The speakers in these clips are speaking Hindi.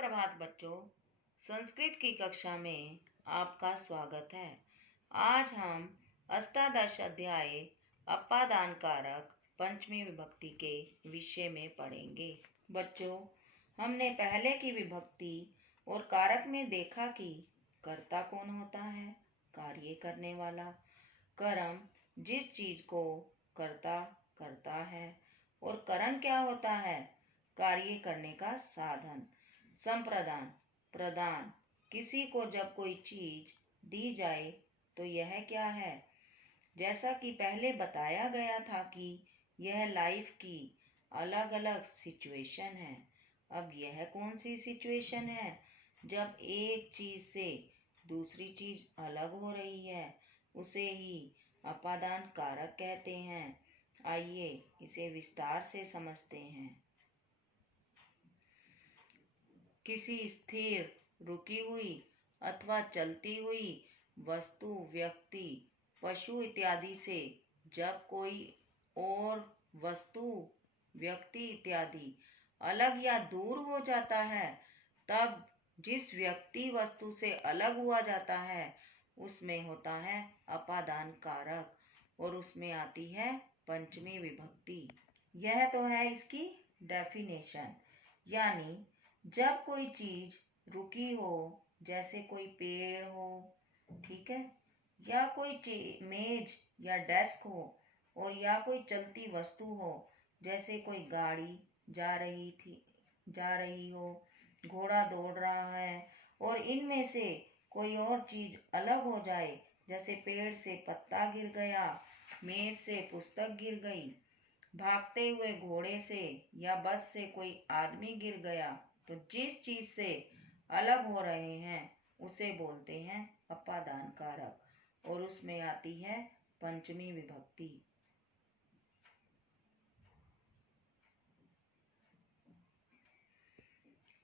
सुप्रभात बच्चों। संस्कृत की कक्षा में आपका स्वागत है। आज हम अष्टादश अध्याय अपादान कारक पंचमी विभक्ति के विषय में पढ़ेंगे। बच्चों, हमने पहले की विभक्ति और कारक में देखा कि कर्ता कौन होता है, कार्य करने वाला। कर्म जिस चीज को कर्ता करता है और करण क्या होता है, कार्य करने का साधन। संप्रदान प्रदान, किसी को जब कोई चीज दी जाए तो यह क्या है। जैसा कि पहले बताया गया था कि यह लाइफ की अलग अलग सिचुएशन है। अब यह कौन सी सिचुएशन है, जब एक चीज से दूसरी चीज अलग हो रही है, उसे ही अपादान कारक कहते हैं। आइए इसे विस्तार से समझते हैं। किसी स्थिर, रुकी हुई अथवा चलती हुई वस्तु, व्यक्ति, पशु इत्यादि से जब कोई और वस्तु, व्यक्ति इत्यादि अलग या दूर हो जाता है, तब जिस व्यक्ति वस्तु से अलग हुआ जाता है उसमें होता है अपादान कारक और उसमें आती है पंचमी विभक्ति। यह तो है इसकी डेफिनेशन। यानी जब कोई चीज रुकी हो, जैसे कोई पेड़ हो, ठीक है, या कोई मेज या डेस्क हो, और या कोई चलती वस्तु हो, जैसे कोई गाड़ी जा रही हो, घोड़ा दौड़ रहा है, और इनमें से कोई और चीज अलग हो जाए, जैसे पेड़ से पत्ता गिर गया, मेज से पुस्तक गिर गई, भागते हुए घोड़े से या बस से कोई आदमी गिर गया, तो जिस चीज से अलग हो रहे हैं उसे बोलते हैं अपादान कारक और उसमें आती है पंचमी विभक्ति।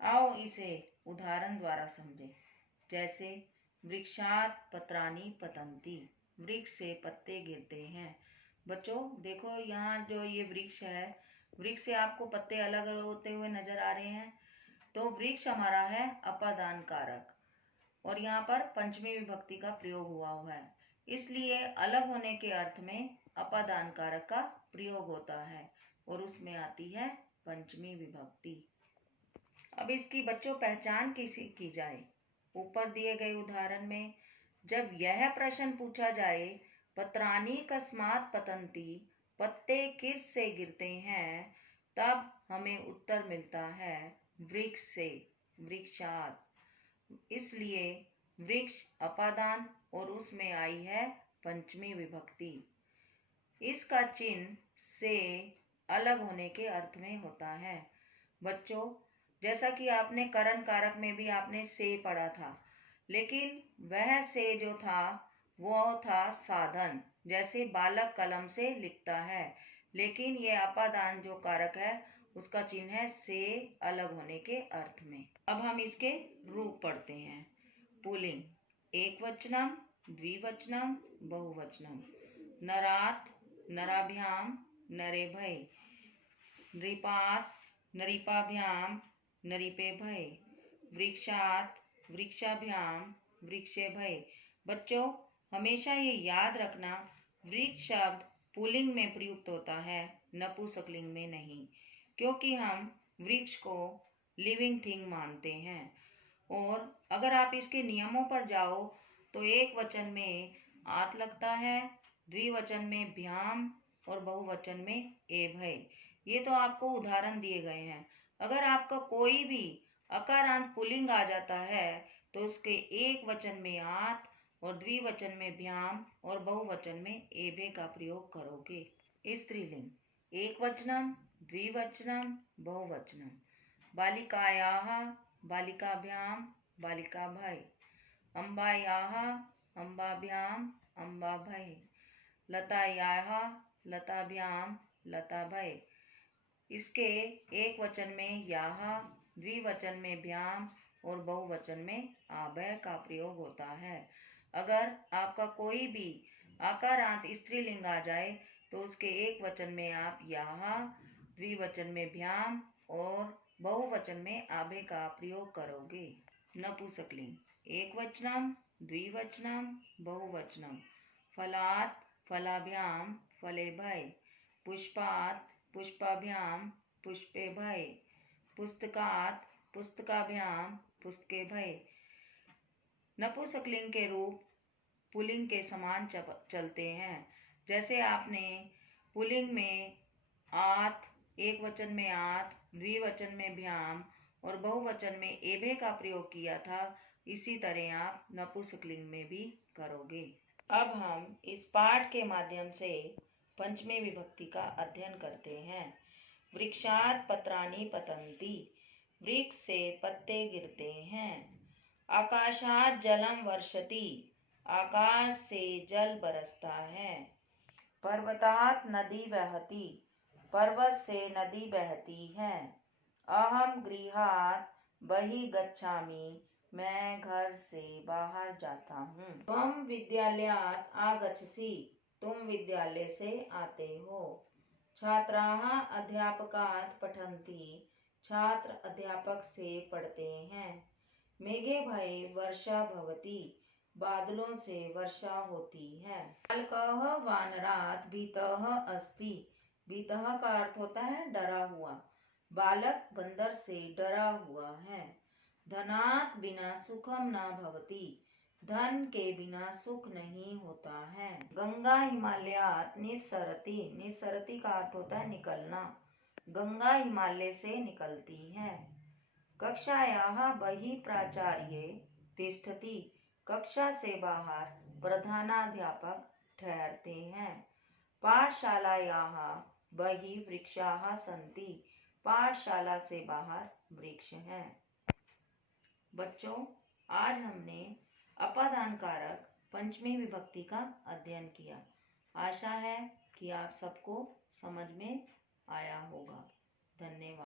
आओ इसे उदाहरण द्वारा समझें। जैसे वृक्षात पत्राणि पतन्ति, वृक्ष से पत्ते गिरते हैं। बच्चों देखो, यहाँ जो ये वृक्ष है, वृक्ष से आपको पत्ते अलग होते हुए नजर आ रहे हैं, तो वृक्ष हमारा है अपादान कारक और यहाँ पर पंचमी विभक्ति का प्रयोग हुआ है, इसलिए अलग होने के अर्थ में अपादान कारक का प्रयोग होता है और उसमें आती है पंचमी विभक्ति। अब इसकी बच्चों पहचान कैसे की जाए। ऊपर दिए गए उदाहरण में जब यह प्रश्न पूछा जाए, पत्राणि कस्मात् पतन्ति, पत्ते किस से गिरते हैं, तब हमें उत्तर मिलता है वृक्ष से, वृक्षात। इसलिए वृक्ष अपादान और उसमें आई है पंचमी विभक्ति। इसका चिन्ह से अलग होने के अर्थ में होता है। बच्चों जैसा कि आपने करण कारक में भी आपने से पढ़ा था, लेकिन वह से जो था वो था साधन, जैसे बालक कलम से लिखता है, लेकिन ये अपादान जो कारक है उसका चिन्ह है से अलग होने के अर्थ में। अब हम इसके रूप पढ़ते हैं। पुल्लिंग एक वचनम, द्विवचनम, बहुवचनम। नरात नराभ्याम, नरेभ्य। नृपात नृपाभ्याम, नरिपे भय। वृक्षात वृक्षाभ्याम, वृक्षे भय। बच्चों हमेशा ये याद रखना, वृक्ष शब्द पुल्लिंग में प्रयुक्त होता है, नपुंसकलिंग में नहीं, क्योंकि हम वृक्ष को लिविंग थिंग मानते हैं। और अगर आप इसके नियमों पर जाओ तो एक वचन में आत लगता है, द्विवचन में भ्याम और बहुवचन में एभ है। ये तो आपको उदाहरण दिए गए हैं। अगर आपका कोई भी अकारांत पुल्लिंग आ जाता है तो उसके एक वचन में आत और द्विवचन में भ्याम और बहुवचन में एभे का प्रयोग करोगे। स्त्रीलिंग एक वचनम, द्विवचनम, बहुवचनम। बालिकायाः बालिकाभ्याम, बालिकाभय। अम्बायाः अम्बाभ्याम, अम्बाभय। लतायाः लताभ्याम, लताभय। इसके एक वचन में याह, द्विवचन में भ्याम और बहुवचन में आभय का प्रयोग होता है। अगर आपका कोई भी आकारांत स्त्रीलिंग आ जाए तो उसके एक वचन में आप याह, द्विवचन में भ्याम और बहुवचन में आभे का प्रयोग करोगे। नपुंसकलिंग एकवचनम, द्विवचनम, बहुवचनम। फलात् फलाभ्याम फलेभ्य, पुष्पात् पुष्पाभ्याम पुष्पेभ्य, पुस्तकात् पुस्तकाभ्याम पुस्तकेभ्य। नपुंसकलिंग के रूप पुल्लिंग के समान चलते हैं। जैसे आपने पुल्लिंग में आत, एक वचन में आत, द्विवचन में भ्याम और बहुवचन में एभे का प्रयोग किया था, इसी तरह आप नपुंसकलिंग में भी करोगे। अब हम इस पाठ के माध्यम से पंचमी विभक्ति का अध्ययन करते हैं। वृक्षात् पत्राणि पतन्ति, वृक्ष से पत्ते गिरते हैं। आकाशात् जलम वर्षति, आकाश से जल बरसता है। पर्वतात् नदी बहती, पर्वत से नदी बहती है। अहम गृहात् बहिः गच्छामि, मैं घर से बाहर जाता हूँ। त्वं विद्यालयात् आगच्छसि, तुम विद्यालय से आते हो। छात्राः अध्यापकात् पठन्ति, छात्र अध्यापक से पढ़ते हैं। मेघे भये वर्षा भवति, बादलों से वर्षा होती है। बालकः वानरात् भीतः अस्ति, भीतः का अर्थ होता है डरा हुआ। बालक बंदर से डरा हुआ है। धनात् बिना सुखम न भवति, धन के बिना सुख नहीं होता है। गंगा हिमालयात् निस्सरति, निस्सरति का अर्थ होता है निकलना। गंगा हिमालय से निकलती है। कक्षायाः बहिः प्राचार्ये तिष्ठति, कक्षा से बाहर प्रधानाध्यापक ठहरते हैं। पाठशालायाः बहिः वृक्षाः सन्ति, पाठशाला से बाहर वृक्ष हैं। बच्चों, आज हमने अपादान कारक पंचमी विभक्ति का अध्ययन किया। आशा है कि आप सबको समझ में आया होगा। धन्यवाद।